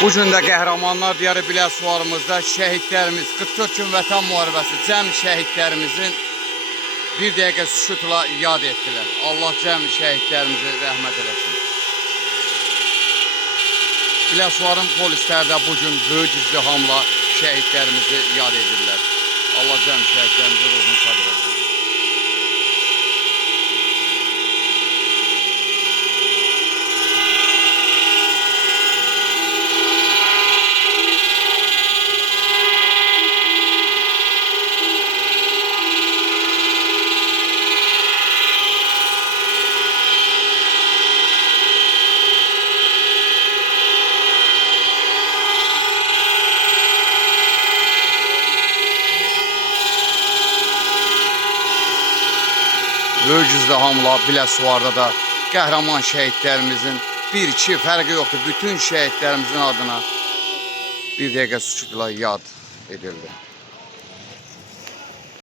Bu gün də qəhrəmanlar diyarı Biləsuvarımızda şəhidlərimiz 44 gün vətən müharibəsi cəm şəhidlərimizin bir dəqiqə sükutla yad etdilər. Allah cəm şəhidlərimizi rəhmət eləsin. Biləsuvarın polisləri də bugün böyük izdihamla şəhidlərimizi yad edirlər. Allah cəm şəhidlərimizin ruhunu şad eləsin. Böyük izdihamla Biləsuvarda da qəhrəman şəhidlərimizin bir-iki fərqi yoxdur. Bütün şəhidlərimizin adına bir dəqiqə sükutla yad edildi.